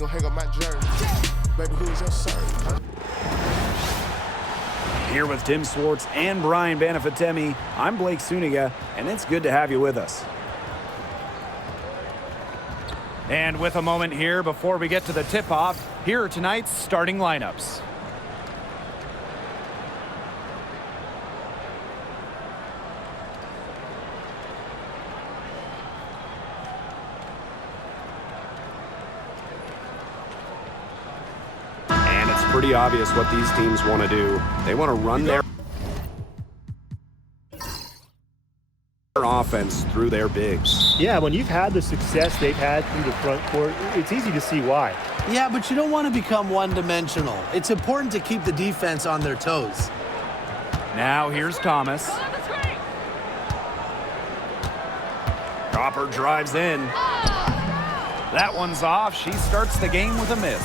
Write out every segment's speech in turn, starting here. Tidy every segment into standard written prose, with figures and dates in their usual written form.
gon' hang up my jersey. Baby, who is your son? Here with Tim Swartz and Brian Banafitemi, I'm Blake Suniga, and it's good to have you with us. And with a moment here before we get to the tip-off, here are tonight's starting lineups. And it's pretty obvious what these teams want to do. They want to run their offense through their bigs. Yeah, when you've had the success they've had through the front court, it's easy to see why. Yeah, but you don't want to become one-dimensional. It's important to keep the defense on their toes. Now here's Thomas. Copper drives in. That one's off. She starts the game with a miss.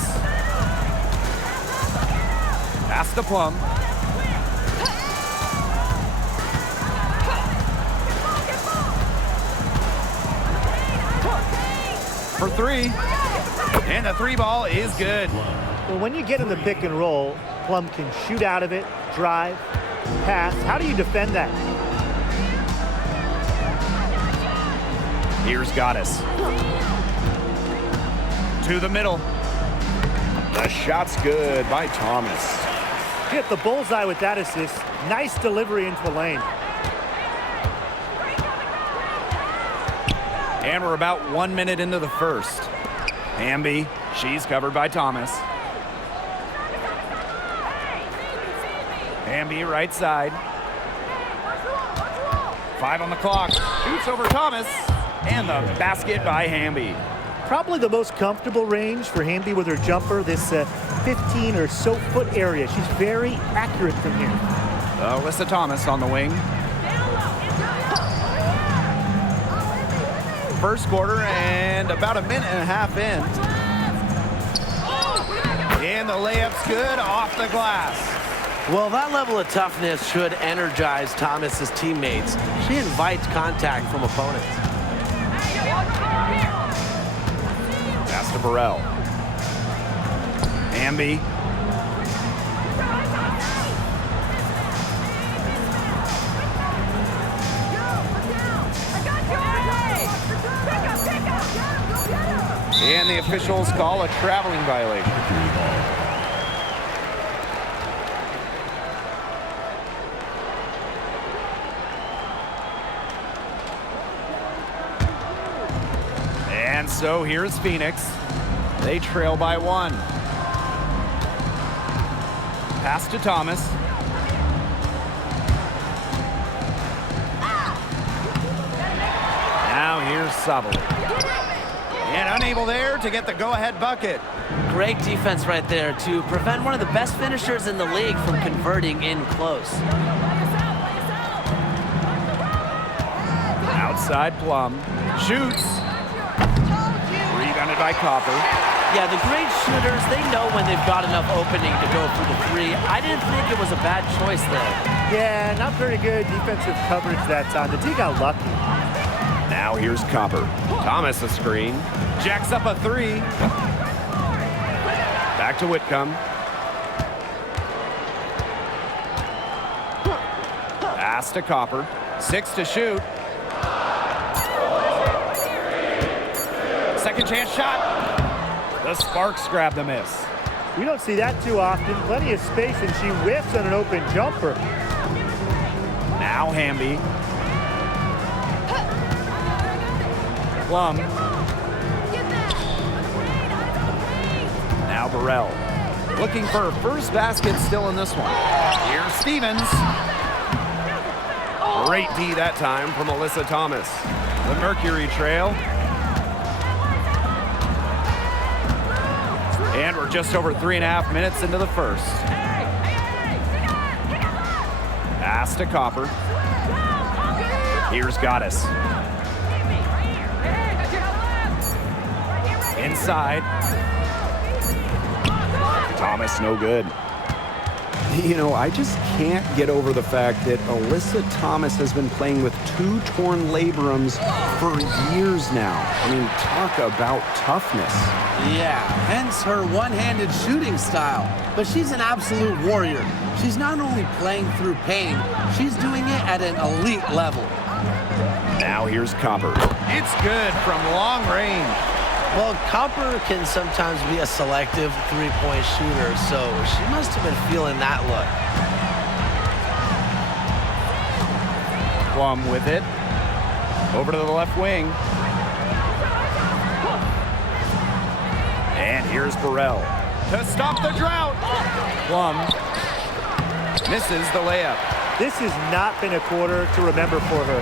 Pass to Plum. For three. And the three ball is good. Well, when you get in the pick and roll, Plum can shoot out of it, drive, pass. How do you defend that? Here's Goddess. To the middle. The shot's good by Thomas. Hit the bullseye with that assist. Nice delivery into the lane. And we're about 1 minute into the first. Hamby, she's covered by Thomas. Hamby right side. 5 on the clock. Shoots over Thomas. And the basket by Hamby. Probably the most comfortable range for Hamby with her jumper, this 15 or so foot area. She's very accurate from here. Alyssa Thomas on the wing. First quarter and about a minute and a half in. And the layup's good off the glass. Well, that level of toughness should energize Thomas's teammates. She invites contact from opponents. Pass to Burrell. Hamby. And the officials call a traveling violation. And so here's Phoenix. They trail by 1. Pass to Thomas. Now here's Sabali. And unable there to get the go-ahead bucket. Great defense right there to prevent one of the best finishers in the league from converting in close. Outside Plum. Shoots. Rebounded by Copper. Yeah, the great shooters, they know when they've got enough opening to go for the three. I didn't think it was a bad choice there. Yeah, not very good defensive coverage that time. The D got lucky. Now here's Copper. Thomas a screen. Jacks up a 3. Back to Whitcomb. Pass to Copper. 6 to shoot. Second chance shot. The Sparks grab the miss. We don't see that too often. Plenty of space, and she whiffs on an open jumper. Now Hamby. Plum. Now Burrell. Looking for her first basket still in this one. Here's Stevens. Great D that time from Alyssa Thomas. The Mercury trail. And we're just over 3.5 minutes into the first. Pass to Copper. Here's Goddess. Inside. Thomas no good. You know, I just can't get over the fact that Alyssa Thomas has been playing with 2 torn labrums for years now. I mean, talk about toughness. Yeah, hence her one-handed shooting style. But she's an absolute warrior. She's not only playing through pain, she's doing it at an elite level. Now here's Copper. It's good from long range. Well, Copper can sometimes be a selective three-point shooter, so she must have been feeling that look. Plum with it. Over to the left wing. And here's Burrell to stop the drought. Plum misses the layup. This has not been a quarter to remember for her.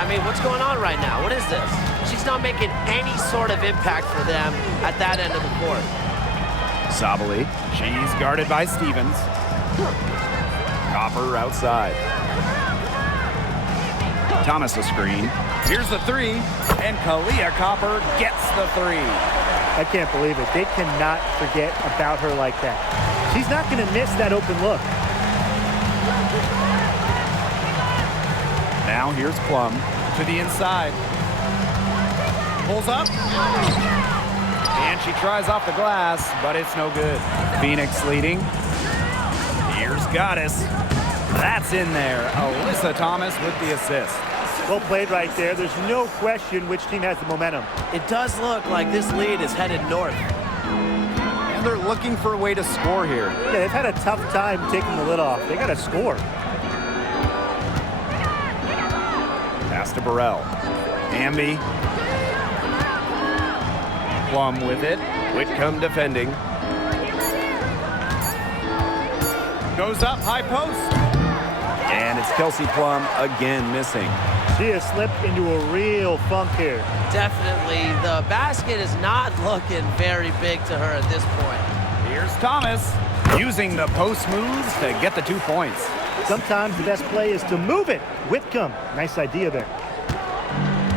I mean, what's going on right now? What is this? She's not making any sort of impact for them at that end of the court. Sabali, she's guarded by Stevens. Copper outside. Thomas a screen. Here's the 3, and Kalia Copper gets the 3. I can't believe it. They cannot forget about her like that. She's not going to miss that open look. Now here's Plum to the inside. Pulls up. And she tries off the glass, but it's no good. Phoenix leading. Here's Goddess. That's in there. Alyssa Thomas with the assist. Well played right there. There's no question which team has the momentum. It does look like this lead is headed north. And they're looking for a way to score here. Yeah, they've had a tough time taking the lid off. They got to score. Pass to Burrell. Hamby. Plum with it. Whitcomb defending. Goes up, high post. And it's Kelsey Plum again missing. She has slipped into a real funk here. Definitely. The basket is not looking very big to her at this point. Here's Thomas using the post moves to get the 2 points. Sometimes the best play is to move it. Whitcomb, nice idea there.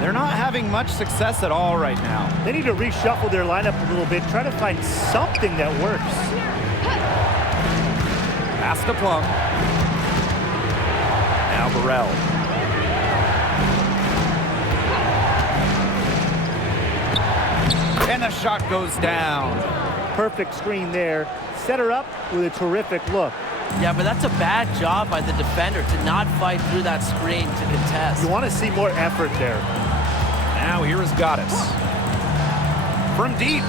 They're not having much success at all right now. They need to reshuffle their lineup a little bit, try to find something that works. Pass to Plum. Now Burrell. And the shot goes down. Perfect screen there. Set her up with a terrific look. Yeah, but that's a bad job by the defender to not fight through that screen to contest. You want to see more effort there. Now here is Goddess. From deep.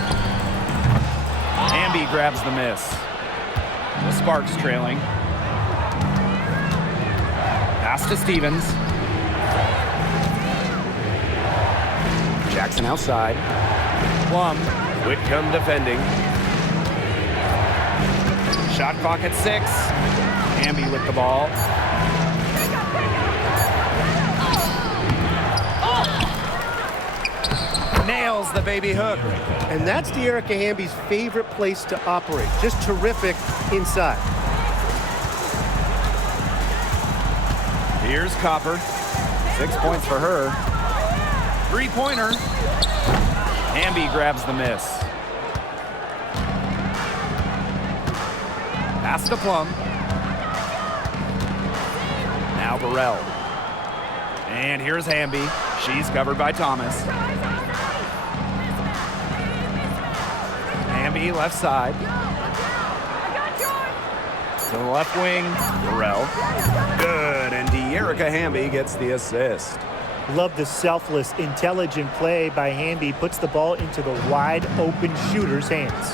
Hamby grabs the miss. The Sparks trailing. Pass to Stevens. Jackson outside. Plum. Whitcomb defending. Shot clock at 6. Hamby with the ball. Nails the baby hook. And that's De'Erica Hamby's favorite place to operate. Just terrific inside. Here's Copper. 6 points for her. 3-pointer. Hamby grabs the miss. Pass to Plum. Now Burrell. And here's Hamby. She's covered by Thomas. Hamby left side. To the left wing. Burrell. Good. And De'Erica Hamby gets the assist. Love the selfless, intelligent play by Hamby. Puts the ball into the wide open shooter's hands.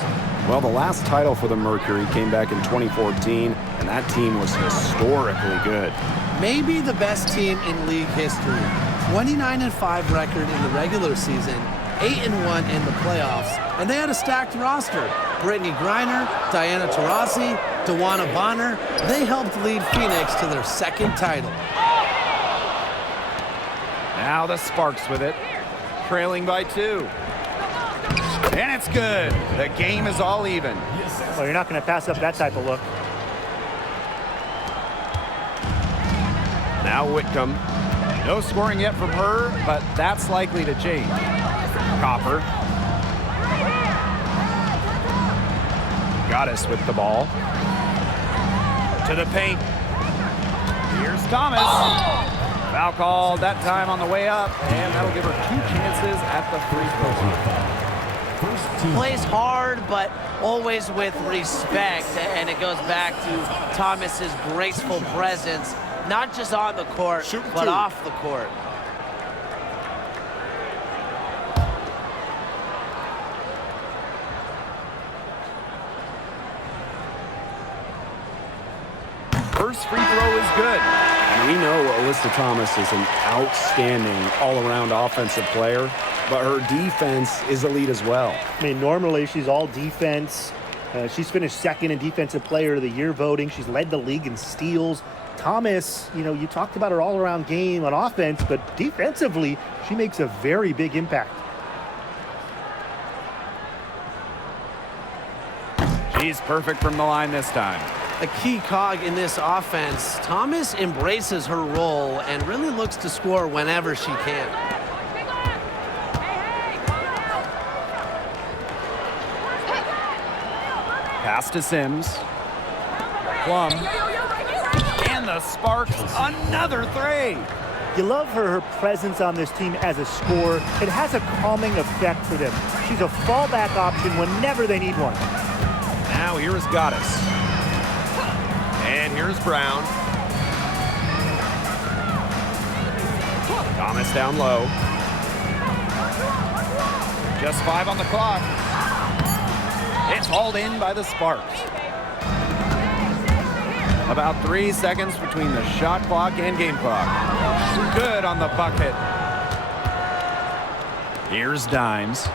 Well, the last title for the Mercury came back in 2014, and that team was historically good. Maybe the best team in league history. 29-5 record in the regular season, 8-1 in the playoffs, and they had a stacked roster. Brittany Griner, Diana Taurasi, Dewana Bonner, they helped lead Phoenix to their second title. Now the Sparks with it, trailing by 2. And it's good. The game is all even. Well, you're not going to pass up that type of look. Now Whitcomb. No scoring yet from her, but that's likely to change. Copper. Goddess with the ball. To the paint. Here's Thomas. Foul called that time on the way up, and that'll give her 2 chances at the free throw line. Plays hard, but always with respect, and it goes back to Thomas's graceful presence, not just on the court, but off the court. First free throw is good. And we know Alyssa Thomas is an outstanding all-around offensive player, but her defense is elite as well. I mean, normally she's all defense. She's finished second in Defensive Player of the Year voting. She's led the league in steals. Thomas, you know, you talked about her all-around game on offense, but defensively, she makes a very big impact. She's perfect from the line this time. A key cog in this offense, Thomas embraces her role and really looks to score whenever she can. Pass to Sims. Plum. And the Sparks, another three. You love her presence on this team as a scorer. It has a calming effect for them. She's a fallback option whenever they need one. Now here's Goddess. And here's Brown. Thomas down low. Just 5 on the clock. It's hauled in by the Sparks. About 3 seconds between the shot clock and game clock. Good on the bucket. Here's Dimes.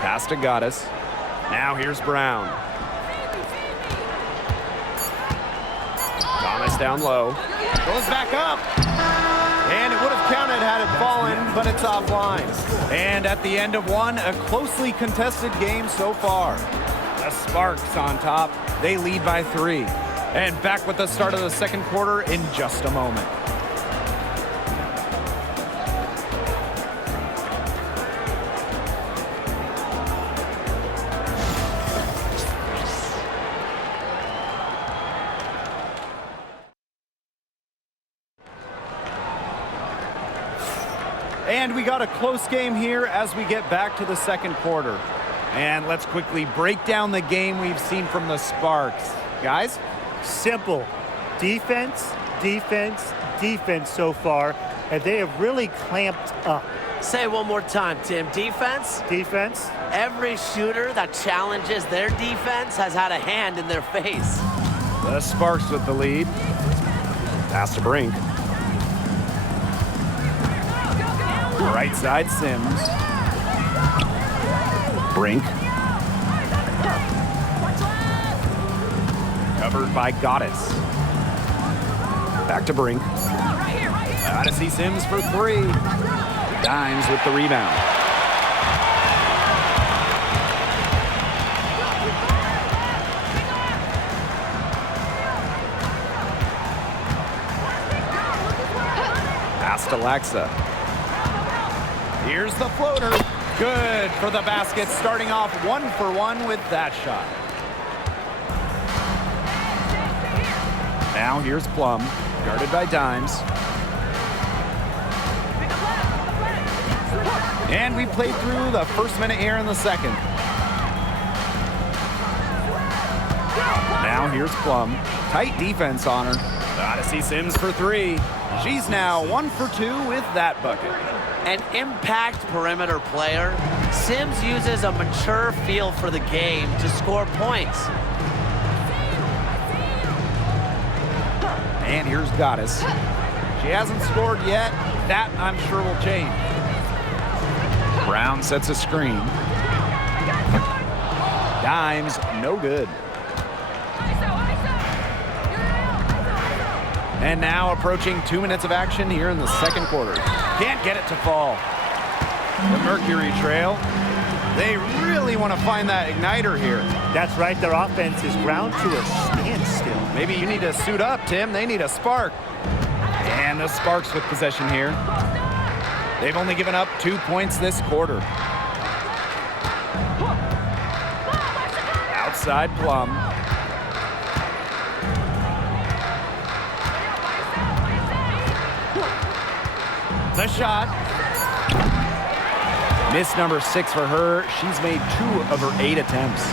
Pass to Goddess. Now here's Brown. Thomas down low. Goes back up. And it would have counted had it fallen, but it's offline. And at the end of one, a closely contested game so far. The Sparks on top. They lead by 3. And back with the start of the second quarter in just a moment. And we got a close game here as we get back to the second quarter. And let's quickly break down the game we've seen from the Sparks. Guys? Simple. Defense, defense, defense so far. And they have really clamped up. Say it one more time, Tim. Defense? Defense. Every shooter that challenges their defense has had a hand in their face. The Sparks with the lead. Pass to Brink. Right side, Sims. Brink. Covered by Goddess. Back to Brink. Gotta see Sims for 3. Dimes with the rebound. Pass to Laxa. Here's the floater. Good for the basket, starting off 1 for 1 with that shot. Now here's Plum, guarded by Dimes. And we played through the first minute here in the second. Now here's Plum. Tight defense on her. Gotta see Sims for 3. She's now 1 for 2 with that bucket. An impact perimeter player, Sims uses a mature feel for the game to score points. And here's Goddess. She hasn't scored yet. That, I'm sure, will change. Brown sets a screen. Dimes, no good. And now approaching 2 minutes of action here in the second quarter. Can't get it to fall. The Mercury Trail. They really want to find that igniter here. That's right. Their offense is ground to a standstill. Maybe you need to suit up, Tim. They need a spark. And the Sparks with possession here. They've only given up 2 points this quarter. Outside Plum. The shot. Miss number 6 for her. She's made 2 of her 8 attempts.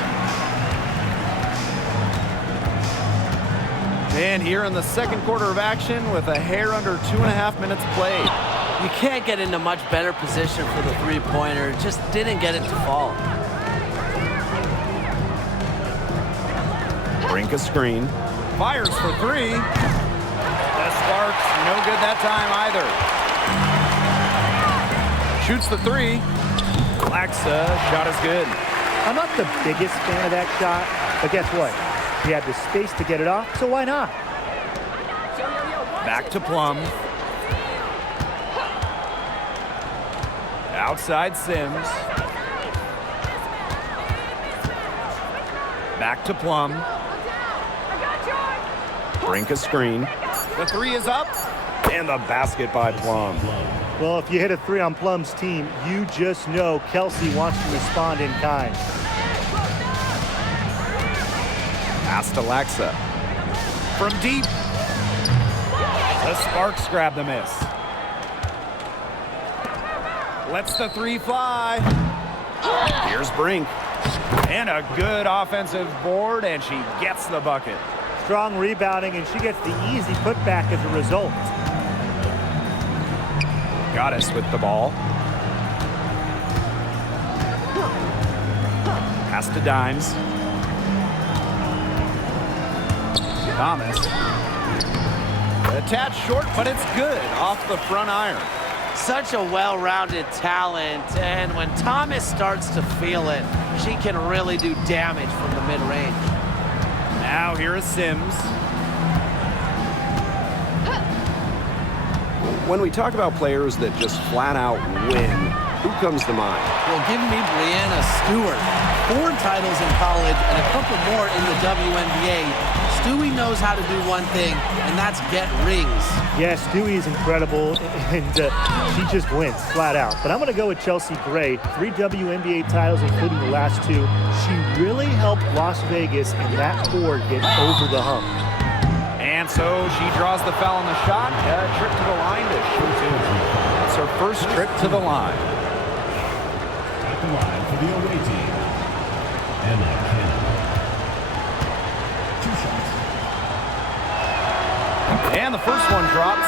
And here in the second quarter of action with a hair under 2.5 minutes played. You can't get into much better position for the three-pointer. Just didn't get it to fall. Brink a screen. Fires for 3. The sparks, no good that time either. Shoots the 3. Alexa, shot is good. I'm not the biggest fan of that shot, but guess what? He had the space to get it off, so why not? Back to Plum. Outside Sims. Back to Plum. Brink a screen. The 3 is up. And the basket by Plum. Well, if you hit a 3 on Plum's team, you just know Kelsey wants to respond in kind. Pass to Alexa. From deep. The Sparks grab the miss. Lets the 3 fly. Here's Brink. And a good offensive board, and she gets the bucket. Strong rebounding, and she gets the easy putback as a result. Goddess with the ball. Pass to Dimes. Thomas. Attached short, but it's good off the front iron. Such a well-rounded talent, and when Thomas starts to feel it, she can really do damage from the mid-range. Now here is Sims. When we talk about players that just flat out win, who comes to mind? Well, give me Brianna Stewart. 4 titles in college and a couple more in the WNBA. Stewie knows how to do one thing, and that's get rings. Yes, Stewie is incredible, and she just wins flat out. But I'm going to go with Chelsea Gray. 3 WNBA titles, including the last 2. She really helped Las Vegas and that core get over the hump. And so she draws the foul on the shot. A trip to the line to shoot 2. It's her first trip to the line. At the line for the away team, Emma Cannon. 2 shots. And the first one drops.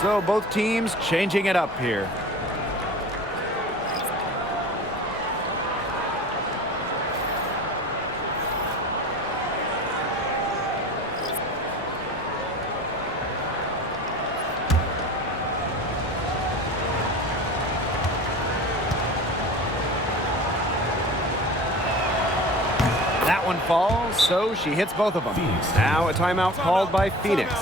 So both teams changing it up here. That one falls, so she hits both of them. Now a timeout called by Phoenix.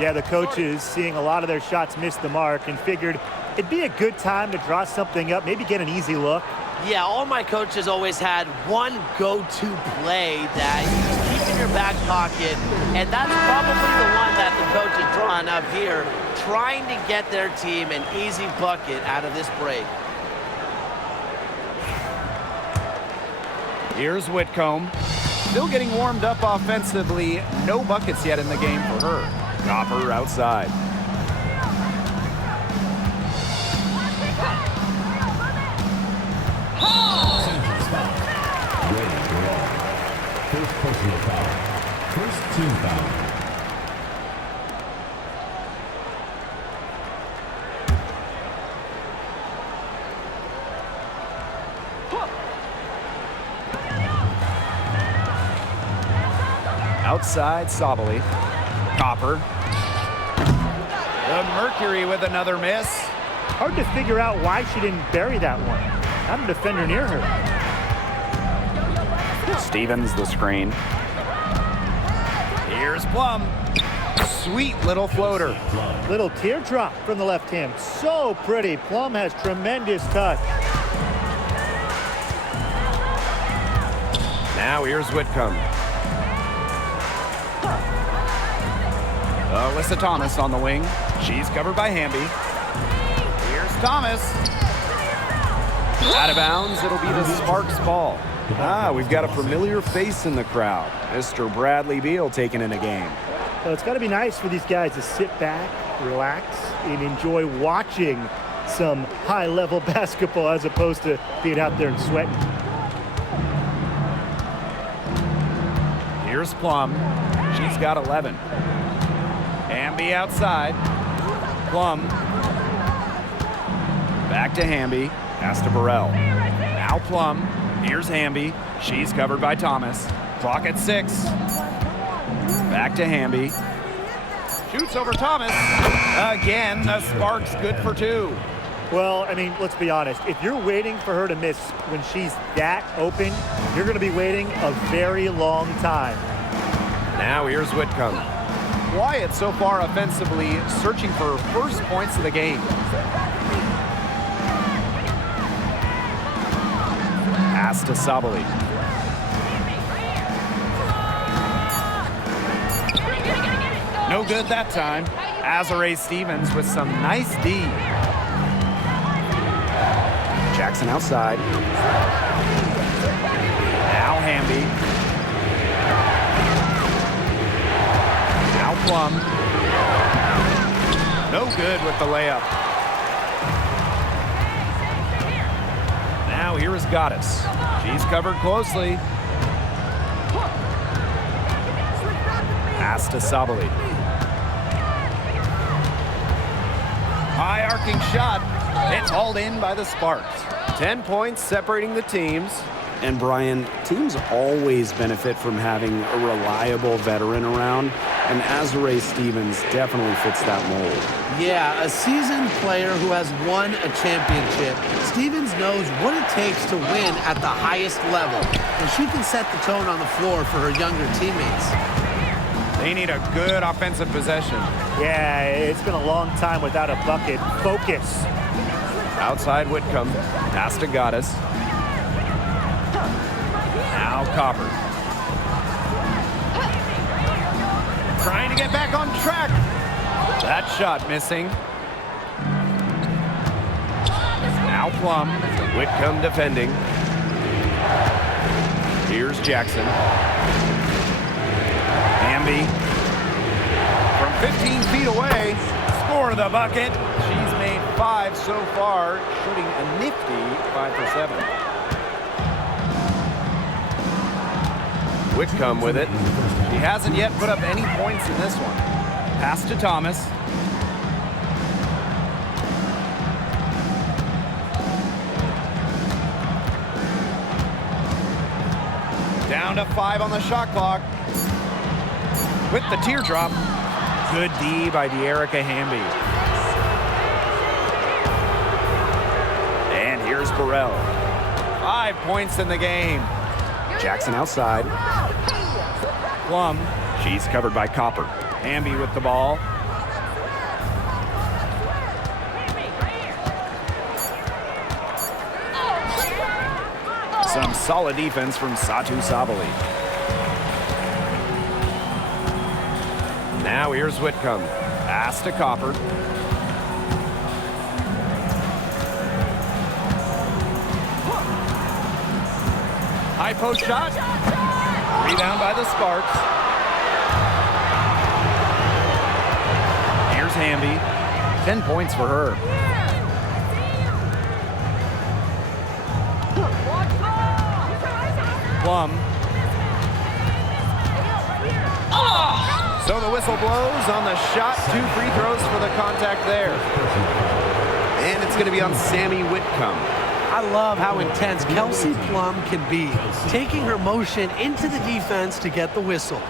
Yeah, the coaches, seeing a lot of their shots miss the mark, and figured it'd be a good time to draw something up, maybe get an easy look. Yeah, all my coaches always had one go-to play that you just keep in your back pocket, and that's probably the one that the coach is drawing up here, trying to get their team an easy bucket out of this break. Here's Whitcomb. Still getting warmed up offensively. No buckets yet in the game for her. Copper outside. Ready for all. First personal foul. First team foul. Outside, Sabali. Copper. The Mercury with another miss. Hard to figure out why she didn't bury that one. Not a defender near her. Stevens the screen. Here's Plum. Sweet little floater. Little teardrop from the left hand. So pretty. Plum has tremendous touch. Now here's Whitcomb. Alyssa Thomas on the wing. She's covered by Hamby. Here's Thomas. Out of bounds. It'll be the Sparks ball. We've got a familiar face in the crowd. Mr. Bradley Beal taking in a game. So it's got to be nice for these guys to sit back, relax, and enjoy watching some high-level basketball as opposed to being out there and sweating. Here's Plum. She's got 11. Hamby outside. Plum. Back to Hamby. Pass to Burrell. Now Plum. Here's Hamby. She's covered by Thomas. Clock at 6. Back to Hamby. Shoots over Thomas. Again, the Sparks good for 2. Well, I mean, let's be honest. If you're waiting for her to miss when she's that open, you're going to be waiting a very long time. Now here's Whitcomb. Wyatt so far offensively searching for first points of the game. Pass to Sabali. No good that time. Azare Stevens with some nice D. Jackson outside. Now Hamby. Now Plum. No good with the layup. Now here is Goddess. She's covered closely. Pass to Sabali. High arcing shot. It's hauled in by the Sparks. 10 points separating the teams. And Brian, teams always benefit from having a reliable veteran around, and Azare Stevens definitely fits that mold. Yeah, a seasoned player who has won a championship. Stevens knows what it takes to win at the highest level, and she can set the tone on the floor for her younger teammates. They need a good offensive possession. Yeah, it's been a long time without a bucket. Focus. Outside Whitcomb. Pass to Goddess. Now Copper. Trying to get back on track. That shot missing. Now Plum. Whitcomb defending. Here's Jackson. Hamby. From 15 feet away. Score the bucket. She's made 5 so far, shooting a nifty 5 for 7. Whitcomb with it. He hasn't yet put up any points in this one. Pass to Thomas. Down to 5 on the shot clock. With the teardrop. Good D by De'Erica Hamby. And here's Burrell. 5 points in the game. Jackson outside. Plum. She's covered by Copper. Hamby with the ball. Some solid defense from Satu Sabali. Now here's Whitcomb. Pass to Copper. High post shot. Rebound by the Sparks. Here's Hamby. 10 points for her. Plum. So the whistle blows on the shot. 2 free throws for the contact there. And it's going to be on Sammy Whitcomb. I love how intense Kelsey Plum can be, taking her motion into the defense to get the whistle.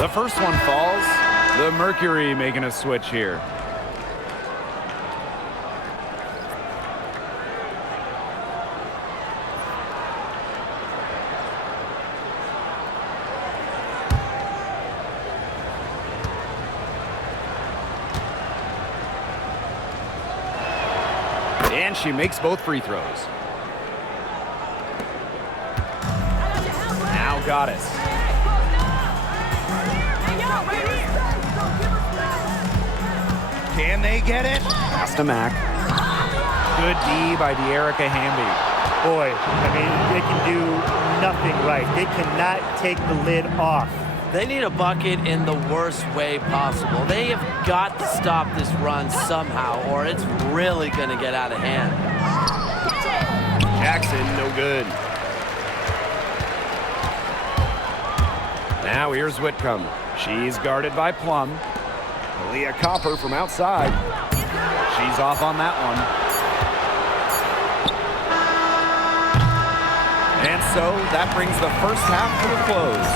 The first one falls. The Mercury making a switch here. And she makes both free throws. Goddess. Can they get it? Pass to Mack. Good D by De'Erica Hamby. Boy, I mean, they can do nothing right. They cannot take the lid off. They need a bucket in the worst way possible. They have got to stop this run somehow, or it's really going to get out of hand. Jackson, no good. Now here's Whitcomb. She's guarded by Plum. Leah Copper from outside. She's off on that one. And so that brings the first half to a close.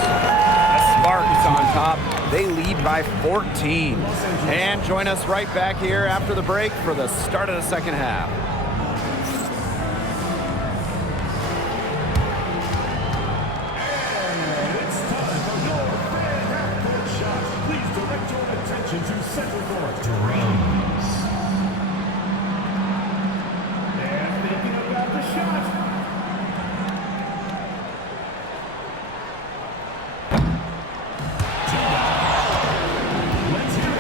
The Spartans on top. They lead by 14. And join us right back here after the break for the start of the second half. It's time for your fan half-court shots. Please direct your attention to center court. Drums. And thinking about the shot. Let's hear it.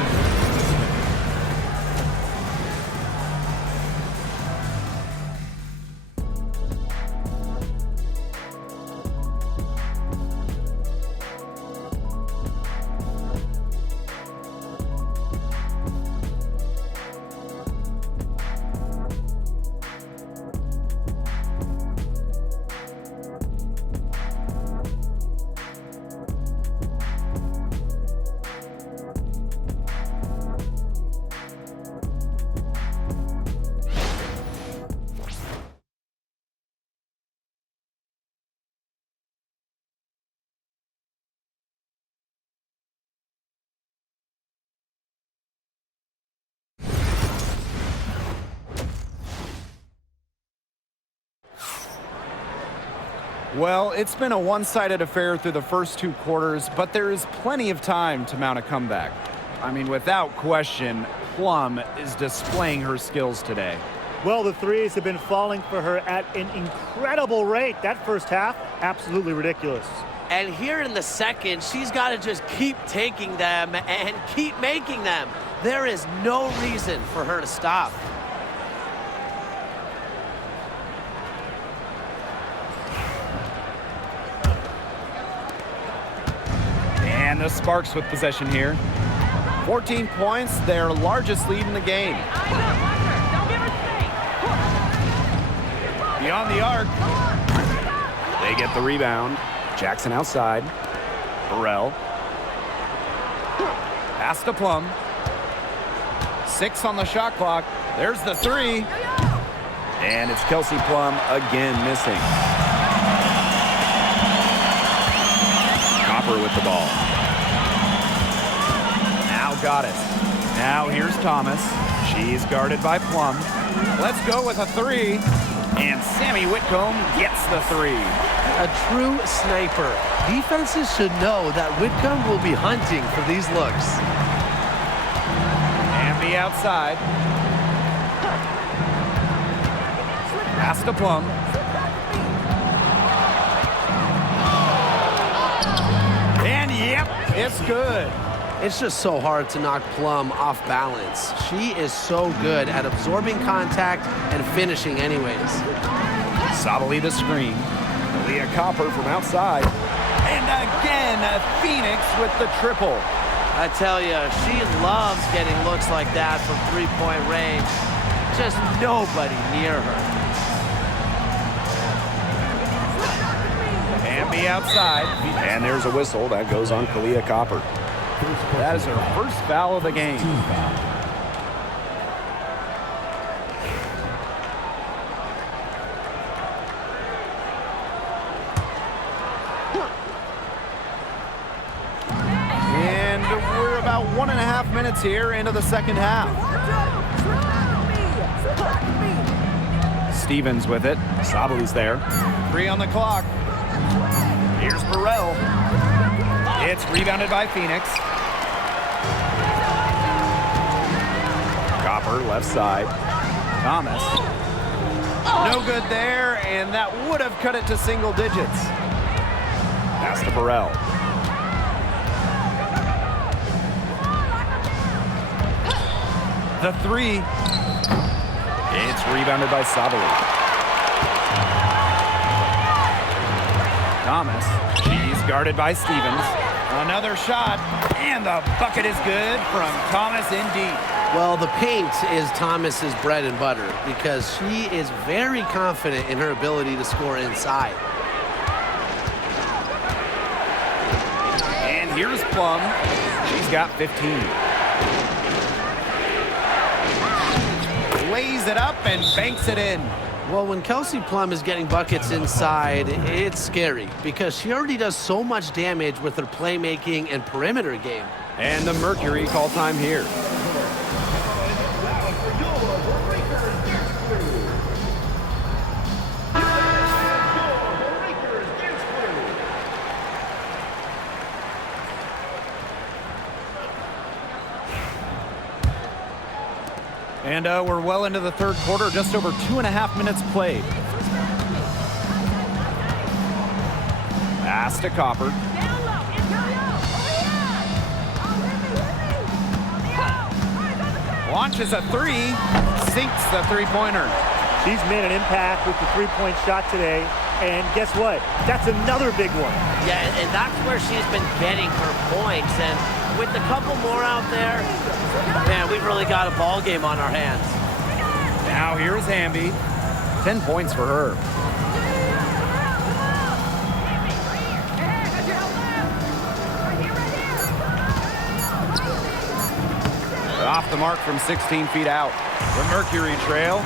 Well, it's been a one-sided affair through the first two quarters, but there is plenty of time to mount a comeback. I mean, without question, Plum is displaying her skills today. Well, the threes have been falling for her at an incredible rate. That first half, absolutely ridiculous. And here in the second, she's got to just keep taking them and keep making them. There is no reason for her to stop. And the Sparks with possession here. 14 points, their largest lead in the game. Beyond the arc. They get the rebound. Jackson outside. Burrell. Pass to Plum. 6 on the shot clock. There's the three. And it's Kelsey Plum again missing. Copper with the ball. Now Goddess. Now here's Thomas. She's guarded by Plum. Let's go with a three. And Sammy Whitcomb gets the three. A true sniper. Defenses should know that Whitcomb will be hunting for these looks. And the outside. Pass to Plum. And yep, it's good. It's just so hard to knock Plum off balance. She is so good at absorbing contact and finishing anyways. Sabali the screen. Leah Copper from outside. And again, Phoenix with the triple. I tell you, she loves getting looks like that from three-point range. Just nobody near her. And the outside. And there's a whistle that goes on Kalia Copper. That is her first foul of the game. And we're about 1.5 minutes here into the second half. Stevens with it. Sabali's there. 3 on the clock. Here's Burrell. It's rebounded by Phoenix. Copper, left side. Thomas. No good there, and that would have cut it to single digits. Pass to Burrell. The three. It's rebounded by Sabali. Thomas. She's guarded by Stevens. Another shot, and the bucket is good from Thomas in deep. Well, the paint is Thomas's bread and butter because she is very confident in her ability to score inside. And here's Plum. She's got 15. Lays it up and banks it in. Well, when Kelsey Plum is getting buckets inside, it's scary because she already does so much damage with her playmaking and perimeter game. And the Mercury call time here. And we're well into the third quarter, just over 2.5 minutes played. Pass to Copper. Launches a three, sinks the three-pointer. She's made an impact with the three-point shot today. And guess what? That's another big one. Yeah, and that's where she's been getting her points. And with a couple more out there, man, we've really got a ball game on our hands. Now here's Hamby. 10 points for her. Off the mark from 16 feet out. The Mercury trail.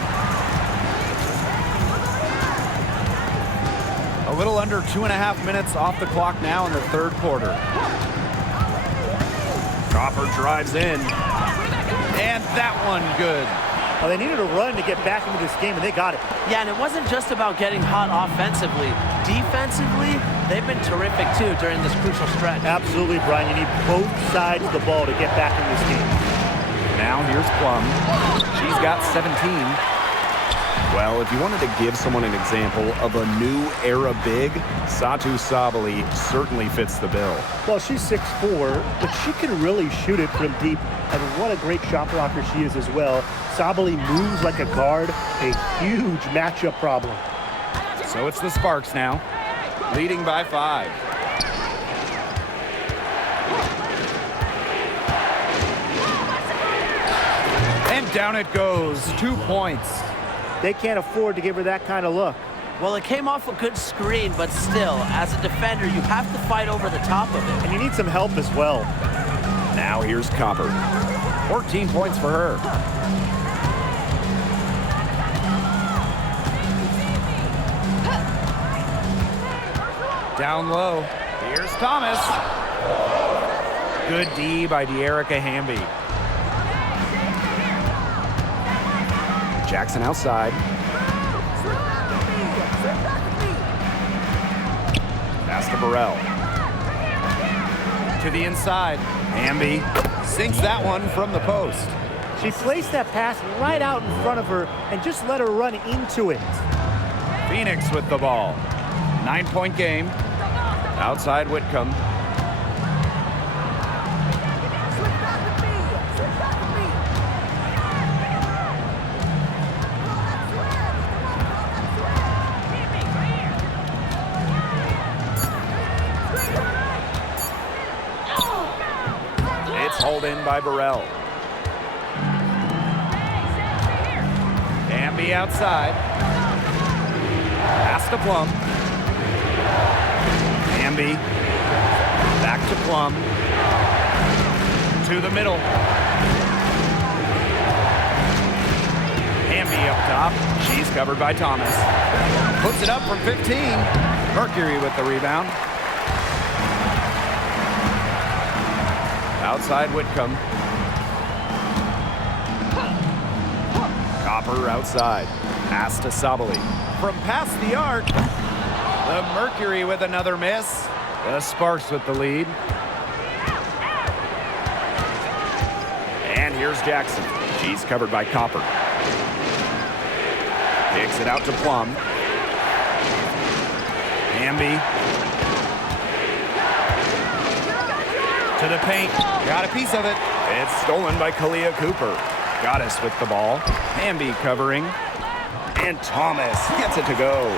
A little under 2.5 minutes off the clock now in the third quarter. Copper drives in. And that one good. Well, they needed a run to get back into this game, and they got it. Yeah, and it wasn't just about getting hot offensively. Defensively, they've been terrific, too, during this crucial stretch. Absolutely, Brian. You need both sides of the ball to get back in this game. Now here's Plum. She's got 17. Well, if you wanted to give someone an example of a new era big, Satu Sabali certainly fits the bill. Well, she's 6'4", but she can really shoot it from deep. And what a great shot blocker she is as well. Sabali moves like a guard, a huge matchup problem. So it's the Sparks now, leading by 5. And down it goes, 2 points. They can't afford to give her that kind of look. Well, it came off a good screen, but still, as a defender, you have to fight over the top of it. And you need some help as well. Now here's Copper. 14 points for her. Down low. Here's Thomas. Good D by De'Erica Hamby. Jackson outside. Pass to Burrell. To the inside. Hamby sinks that one from the post. She placed that pass right out in front of her and just let her run into it. Phoenix with the ball. 9-point game. Outside Whitcomb. It's hauled in by Burrell. Hamby outside. Pass to Plum. Hamby. Back to Plum. To the middle. Hamby up top. She's covered by Thomas. Puts it up from 15. Mercury with the rebound. Outside Whitcomb. Copper outside. Pass to Sabali. From past the arc. The Mercury with another miss. The Sparks with the lead. And here's Jackson. She's covered by Copper. Kicks it out to Plum. Hamby. To the paint. Got a piece of it. It's stolen by Kalia Cooper. Goddess with the ball. Hamby covering. And Thomas gets it to go.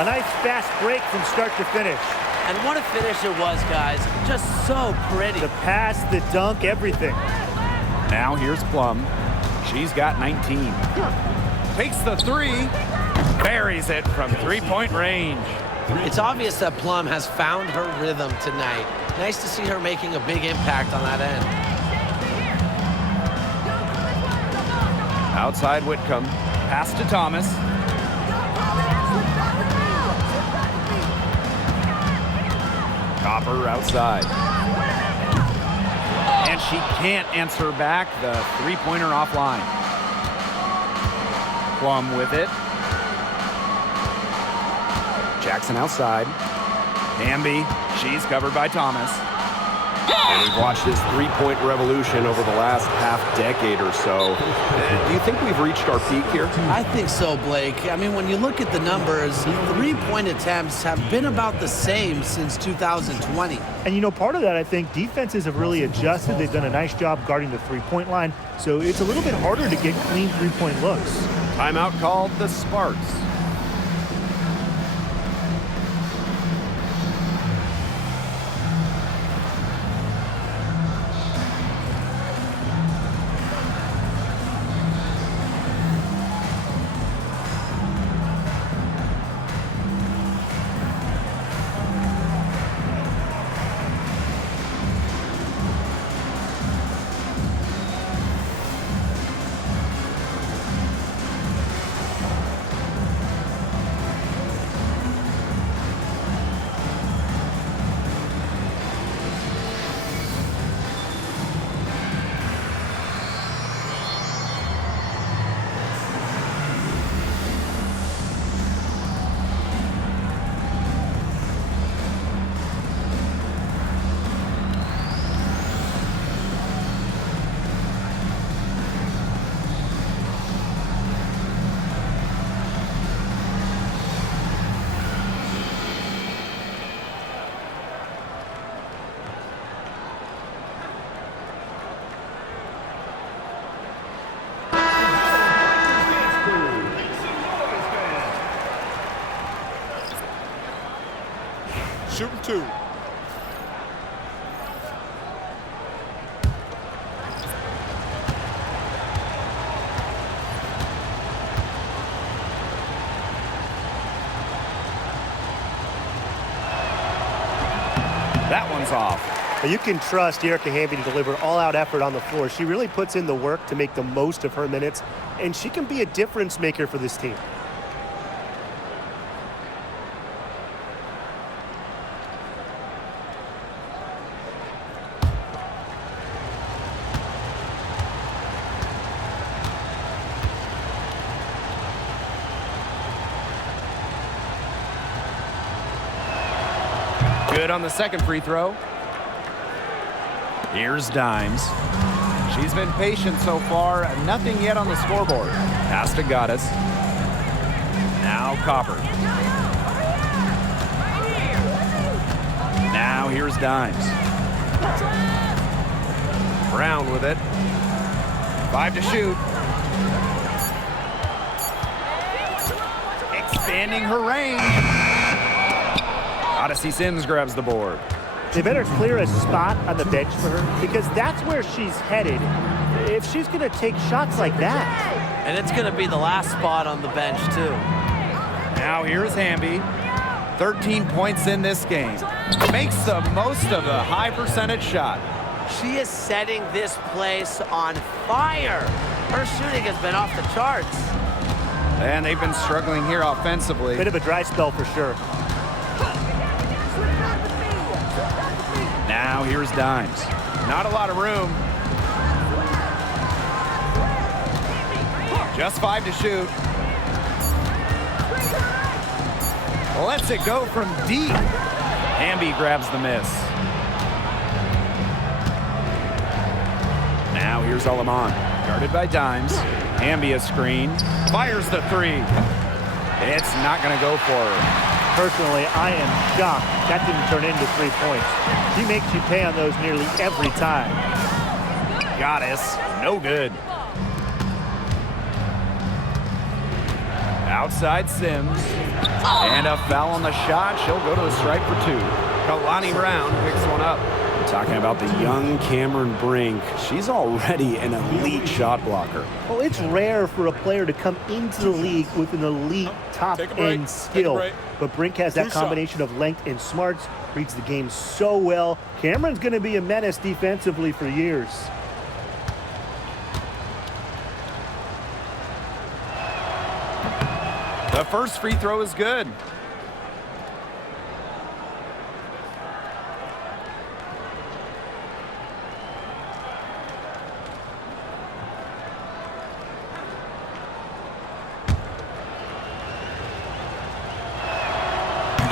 A nice fast break from start to finish. And what a finish it was, guys. Just so pretty. The pass, the dunk, everything. Now here's Plum. She's got 19. Takes the three. Buries it from three-point range. It's obvious that Plum has found her rhythm tonight. Nice to see her making a big impact on that end. Outside Whitcomb. Pass to Thomas. Copper outside. And she can't answer back. The three-pointer offline. Plum with it. Jackson outside. Hamby. She's covered by Thomas. And we've watched this three-point revolution over the last half-decade or so. Do you think we've reached our peak here? I think so, Blake. I mean, when you look at the numbers, three-point attempts have been about the same since 2020. And, you know, part of that, I think, defenses have really adjusted. They've done a nice job guarding the three-point line, so it's a little bit harder to get clean three-point looks. Timeout called the Sparks. Shooting two. That one's off. But you can trust Erica Hamby to deliver all-out effort on the floor. She really puts in the work to make the most of her minutes, and she can be a difference maker for this team. Good on the second free throw. Here's Dimes. She's been patient so far. Nothing yet on the scoreboard. Pass to Goddess. Now Copper. Now here's Dimes. Brown with it. 5 to shoot. Expanding her range. Odyssey Sims grabs the board. They better clear a spot on the bench for her because that's where she's headed if she's going to take shots like that. And it's going to be the last spot on the bench, too. Now here's Hamby. 13 points in this game. Makes the most of a high percentage shot. She is setting this place on fire. Her shooting has been off the charts. And they've been struggling here offensively. Bit of a dry spell for sure. Now here's Dimes. Not a lot of room. Just 5 to shoot. Lets it go from deep. Hamby grabs the miss. Now here's Alaman. Guarded by Dimes. Hamby a screen. Fires the three. It's not going to go for her. Personally, I am shocked that didn't turn into 3 points. She makes you pay on those nearly every time. Goddess, no good. Outside Sims. And a foul on the shot. She'll go to the strike for 2. Kalani Brown picks one up. Talking about the young Cameron Brink, she's already an elite shot blocker. Well, it's rare for a player to come into the league with an elite top-end skill. But Brink has that combination of length and smarts, reads the game so well. Cameron's going to be a menace defensively for years. The first free throw is good.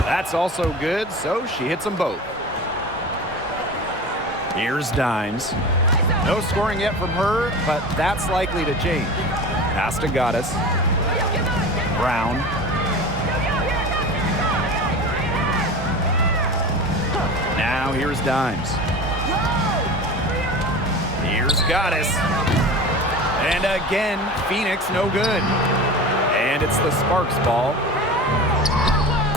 That's also good, so she hits them both. Here's Dimes. No scoring yet from her, but that's likely to change. Pass to Goddess. Brown. Now here's Dimes. Here's Goddess. And again, Phoenix no good. And it's the Sparks ball.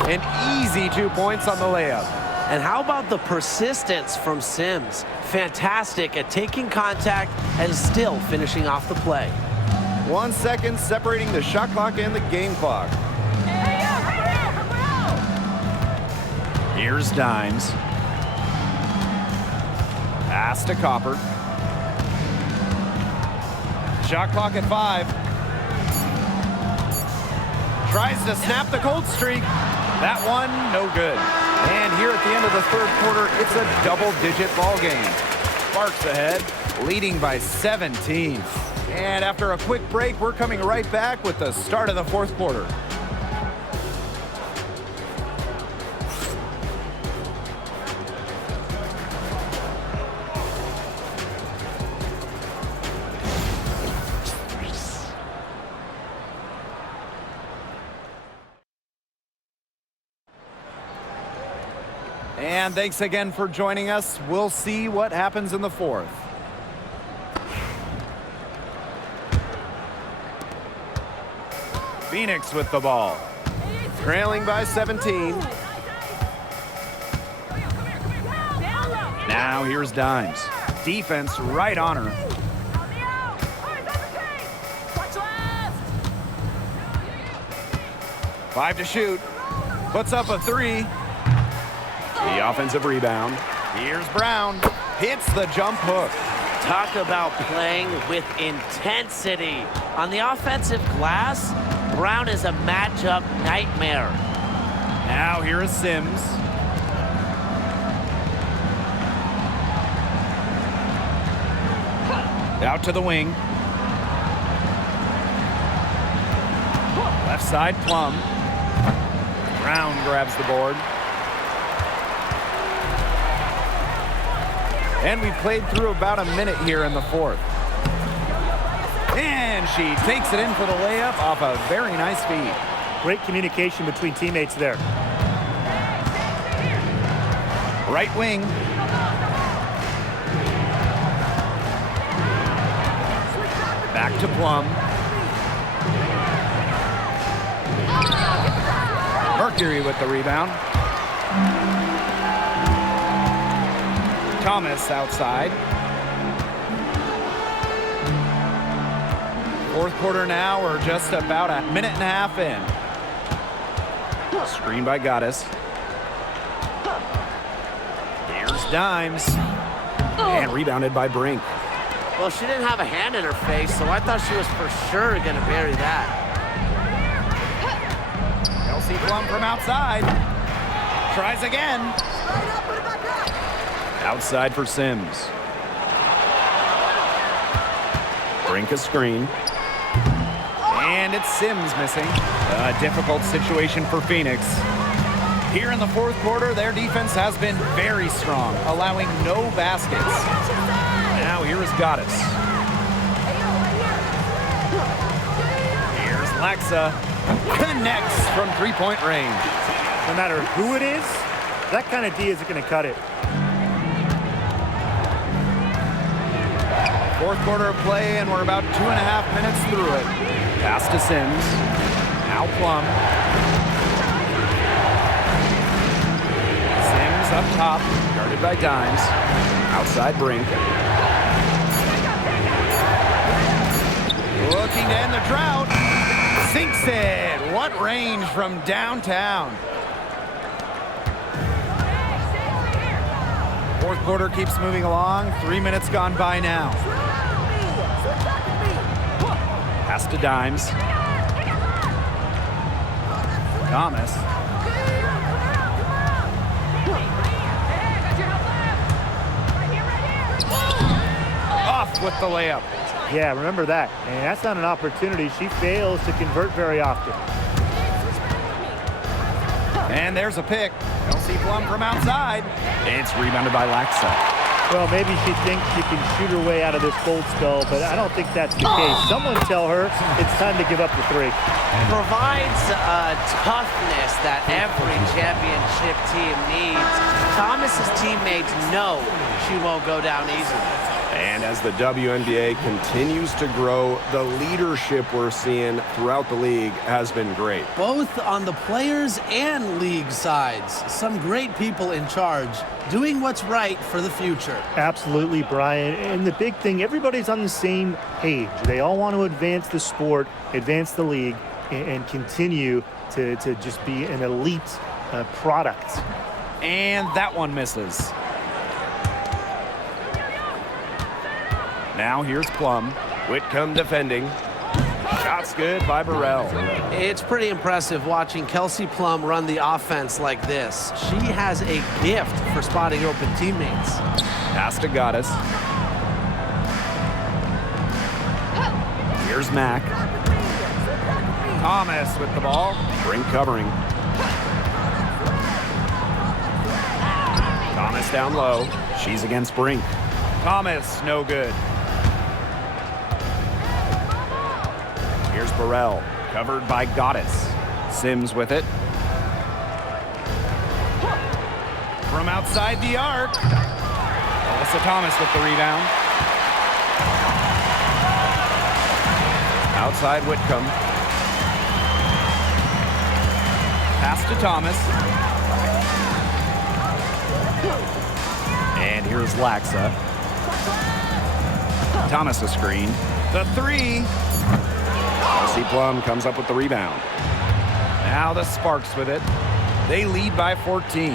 An easy 2 points on the layup. And how about the persistence from Sims? Fantastic at taking contact and still finishing off the play. 1 second separating the shot clock and the game clock. Here's Dimes. Pass to Copper. Shot clock at 5. Tries to snap the cold streak. That one, no good. And here at the end of the third quarter, it's a double-digit ball game. Sparks ahead, leading by 17. And after a quick break, we're coming right back with the start of the fourth quarter. And thanks again for joining us. We'll see what happens in the fourth. Phoenix with the ball. Trailing by 17. Now here's Dimes. Defense right on her. Five to shoot. Puts up a 3. The offensive rebound. Here's Brown. Hits the jump hook. Talk about playing with intensity. On the offensive glass, Brown is a matchup nightmare. Now here is Sims. Out to the wing. Left side, Plum. Brown grabs the board. And we've played through about a minute here in the fourth. And she takes it in for the layup off a very nice feed. Great communication between teammates there. Right wing. Back to Plum. Mercury with the rebound. Thomas outside. Fourth quarter now, we're just about a minute and a half in. Screen by Goddess. Here's Dimes. And rebounded by Brink. Well, she didn't have a hand in her face, so I thought she was for sure going to bury that. Kelsey Plum from outside. Tries again. Outside for Sims. Brink a screen. And it's Sims missing. A difficult situation for Phoenix. Here in the fourth quarter, their defense has been very strong, allowing no baskets. Now here is Goddess. Here's Lexa. Connects from three-point range. No matter who it is, that kind of D isn't going to cut it. Fourth quarter of play, and we're about 2.5 minutes through it. Pass to Sims. Now Plum. Sims up top, guarded by Dimes. Outside Brink. Looking to end the drought. Sinks it. What range from downtown. Fourth quarter keeps moving along. 3 minutes gone by now. Pass to Dimes. Thomas. Off with the layup. Yeah, remember that. And that's not an opportunity. She fails to convert very often. And there's a pick. Kelsey Plum from outside. It's rebounded by Laxa. Well, maybe she thinks she can shoot her way out of this cold spell, but I don't think that's the case. Someone tell her it's time to give up the three. Provides a toughness that every championship team needs. Thomas's teammates know she won't go down easily. And as the WNBA continues to grow, the leadership we're seeing throughout the league has been great. Both on the players and league sides. Some great people in charge, doing what's right for the future. Absolutely, Brian. And the big thing, everybody's on the same page. They all want to advance the sport, advance the league, and continue to just be an elite product. And that one misses. Now here's Plum. Whitcomb defending. Shots good by Burrell. It's pretty impressive watching Kelsey Plum run the offense like this. She has a gift for spotting open teammates. Pass to Goddess. Here's Mack. Thomas with the ball. Brink covering. Thomas down low. She's against Brink. Thomas, no good. Here's Burrell, covered by Goddess. Sims with it. From outside the arc. Alyssa Thomas with the rebound. Outside Whitcomb. Pass to Thomas. And here's Laxa. Thomas a screen. The three. Kelsey Plum comes up with the rebound. Now the Sparks with it. They lead by 14.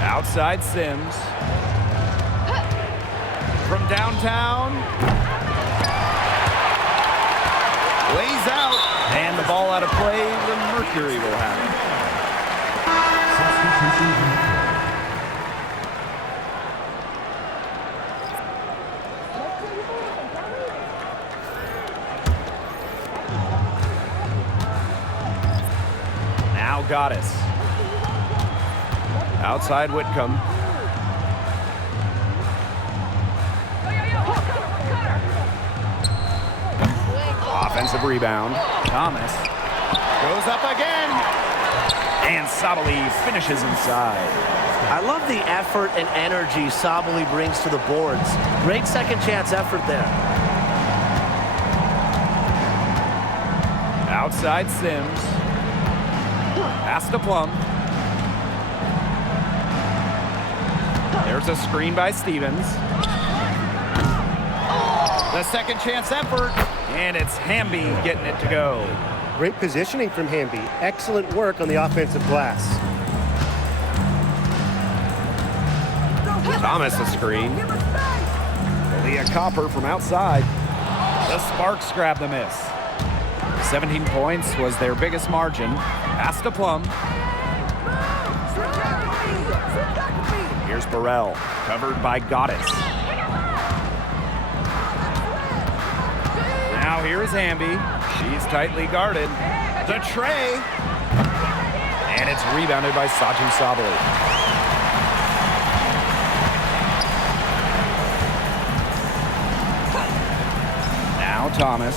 Outside Sims. From downtown. Lays out. And the ball out of play. The Mercury will have it. Now Goddess. Outside Whitcomb. Offensive rebound. Thomas goes up again. And Sabali finishes inside. I love the effort and energy Sabali brings to the boards. Great second chance effort there. Outside Sims. Pass to Plum. There's a screen by Stevens. The second chance effort. And it's Hamby getting it to go. Great positioning from Hamby. Excellent work on the offensive glass. Thomas a screen. Leah Copper from outside. The Sparks grab the miss. 17 points was their biggest margin. Pass to Plum. Here's Burrell, covered by Goddess. Now here is Hamby. She's tightly guarded. The tray. And it's rebounded by Sajin Sabali. Now Thomas.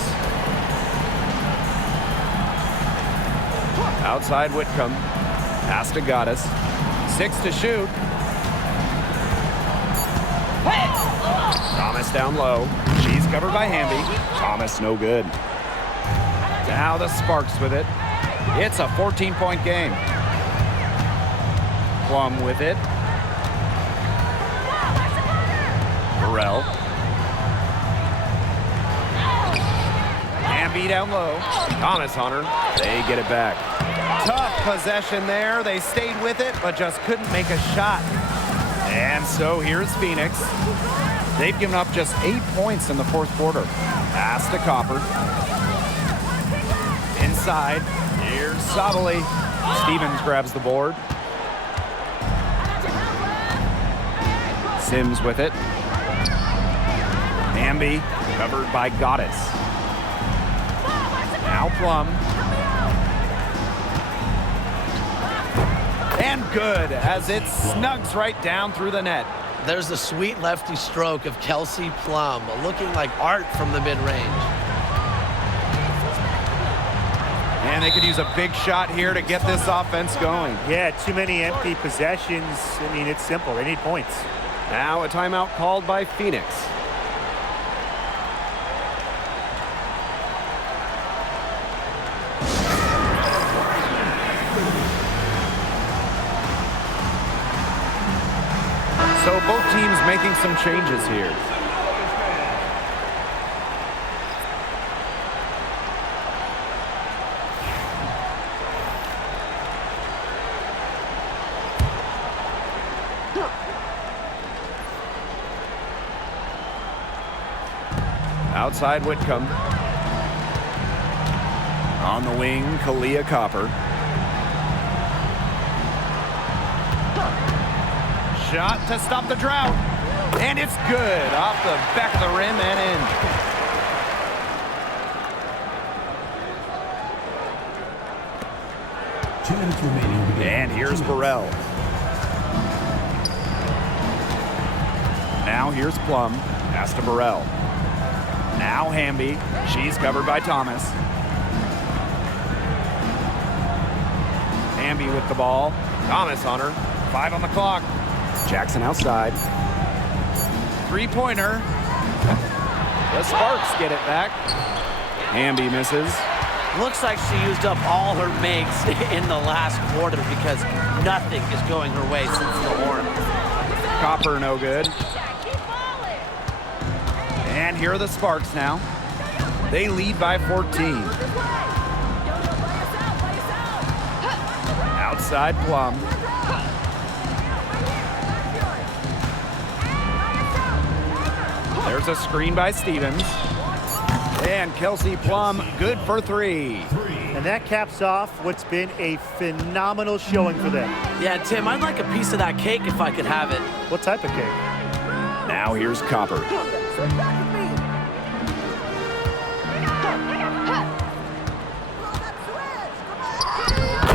Outside Whitcomb. Pass to Goddess. 6 to shoot. Thomas down low. She's covered by Hamby. Thomas no good. Now the Sparks with it. It's a 14-point game. Plum with it. Burrell. Hamby down low. Thomas on her. They get it back. Tough possession there. They stayed with it, but just couldn't make a shot. And so here's Phoenix. They've given up just 8 points in the fourth quarter. Pass to Copper. Inside. Here's Sabali. Stevens grabs the board. Sims with it. Hamby covered by Goddess. Now Plum. And good as it snugs right down through the net. There's a sweet lefty stroke of Kelsey Plum, looking like art from the mid-range. And they could use a big shot here to get this offense going. Yeah, too many empty possessions. I mean, it's simple. They need points. Now a timeout called by Phoenix. So both teams making some changes here. Outside Whitcomb. On the wing, Kalia Copper. Shot to stop the drought. And it's good. Off the back of the rim and in. 2 minutes remaining. And here's Burrell. Now here's Plum. Pass to Burrell. Now Hamby. She's covered by Thomas. Hamby with the ball. Thomas on her. 5 on the clock. Jackson outside. Three-pointer. The Sparks get it back. Hamby misses. Looks like she used up all her makes in the last quarter because nothing is going her way since the horn. Copper no good. And here are the Sparks now. They lead by 14. Outside Plum. There's a screen by Stevens. And Kelsey Plum, good for 3. And that caps off what's been a phenomenal showing for them. Yeah, Tim, I'd like a piece of that cake if I could have it. What type of cake? Now here's Copper.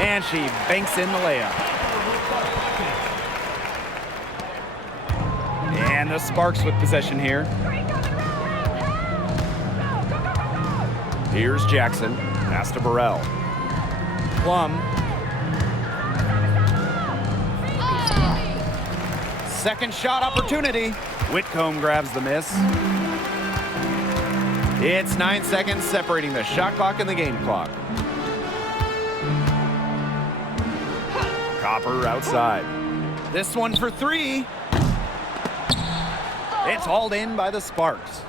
And she banks in the layup. And the Sparks with possession here. Here's Jackson. Pass to Burrell. Plum. Second shot opportunity. Whitcomb grabs the miss. It's 9 seconds separating the shot clock and the game clock. Copper outside. This one for 3. It's hauled in by the Sparks.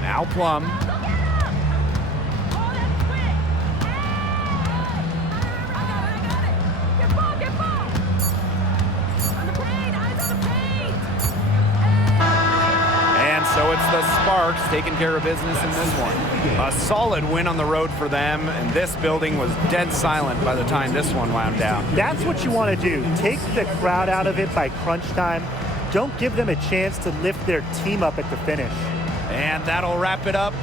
Now Plum. And so it's the Sparks taking care of business in this one. A solid win on the road for them, and this building was dead silent by the time this one wound down. That's what you want to do. Take the crowd out of it by crunch time. Don't give them a chance to lift their team up at the finish. And that'll wrap it up